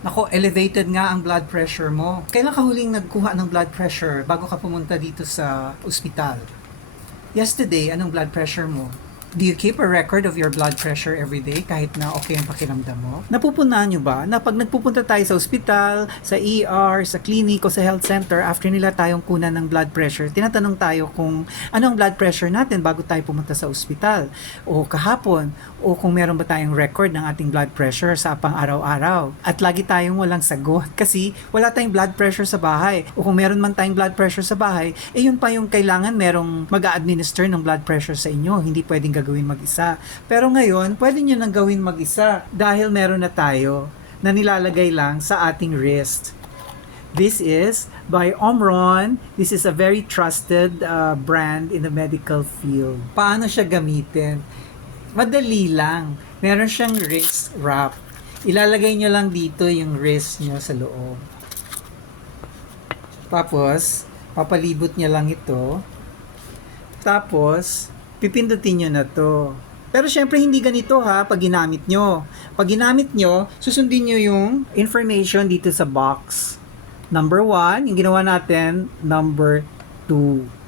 Nako, elevated nga ang blood pressure mo. Kailan ka huling nagkuha ng blood pressure bago ka pumunta dito sa ospital? Yesterday, anong blood pressure mo? Do you keep a record of your blood pressure every day kahit na okay ang pakiramdam mo? Napupunaan nyo ba na pag nagpupunta tayo sa ospital, sa ER, sa clinic o sa health center, after nila tayong kunan ng blood pressure, tinatanong tayo kung ano ang blood pressure natin bago tayo pumunta sa ospital o kahapon o kung meron ba tayong record ng ating blood pressure sa pang araw-araw. At lagi tayong walang sagot kasi wala tayong blood pressure sa bahay o kung meron man tayong blood pressure sa bahay, eh yun pa yung kailangan merong mag-a-administer ng blood pressure sa inyo. Hindi pwedeng gawin mag-isa. Pero ngayon, pwede nyo nang gawin mag-isa dahil meron na tayo na nilalagay lang sa ating wrist. This is by Omron. This is a very trusted brand in the medical field. Paano siya gamitin? Madali lang. Meron siyang wrist wrap. Ilalagay nyo lang dito yung wrist nyo sa loob. Tapos, papalibot nyo lang ito. Tapos, pipindutin nyo na to. Pero syempre hindi ganito ha pag ginamit nyo. Pag ginamit nyo, susundin nyo yung information dito sa box. Number 1, yung ginawa natin, number 2.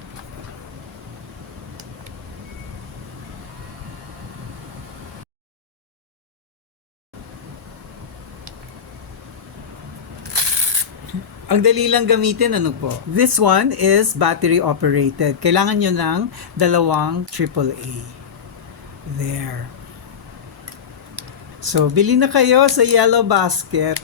Ang dali lang gamitin, ano po? This one is battery operated. Kailangan nyo ng dalawang AAA. There. So, bili na kayo sa Yellow Basket.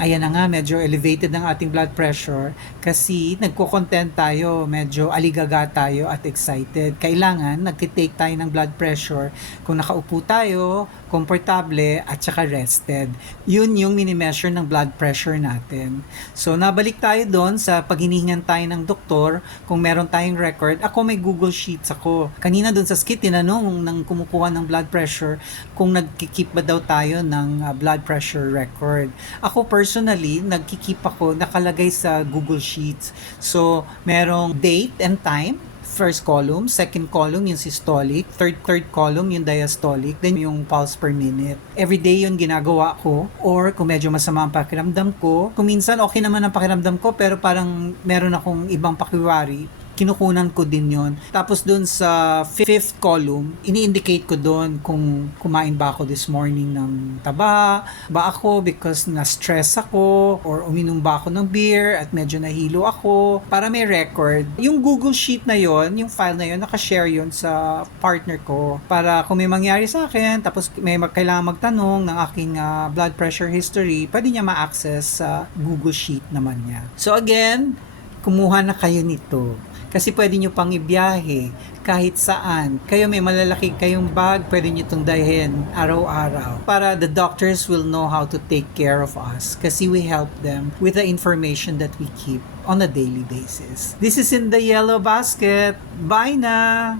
Ayan na nga, medyo elevated ng ating blood pressure kasi nagko-content tayo, medyo aligaga tayo at excited. Kailangan nagtitake tayo ng blood pressure kung nakaupo tayo, komportable at saka rested. Yun yung mini-measure ng blood pressure natin. So, nabalik tayo doon sa paghiningan tayo ng doktor kung meron tayong record. Ako may Google Sheets ako. Kanina doon sa skit, tinanong ng kumukuha ng blood pressure kung nagkikip ba daw tayo ng blood pressure record. Ako personally, nagkikip ako, nakalagay sa Google Sheets. So, merong date and time, first column, second column yung systolic, third column yung diastolic, then yung pulse per minute. Every day yun ginagawa ko, or kung medyo masama ang pakiramdam ko, kung minsan okay naman ang pakiramdam ko pero parang meron akong ibang pakiwari, kinukunan ko din yon. Tapos dun sa fifth column, ini-indicate ko dun kung kumain ba ako this morning ng taba, ba ako because na-stress ako, or uminom ba ako ng beer at medyo nahilo ako, para may record. Yung Google Sheet na yon, yung file na yon, nakashare yon sa partner ko. Para kung may mangyari sa akin, tapos may kailangan magtanong ng aking blood pressure history, pwede niya ma-access sa Google Sheet naman niya. So again, kumuha na kayo nito. Kasi pwede nyo pang ibiyahe kahit saan. Kayo may malalaki kayong bag, pwede nyo itong dalhin araw-araw. Para the doctors will know how to take care of us. Kasi we help them with the information that we keep on a daily basis. This is in the Yellow Basket. Bye na!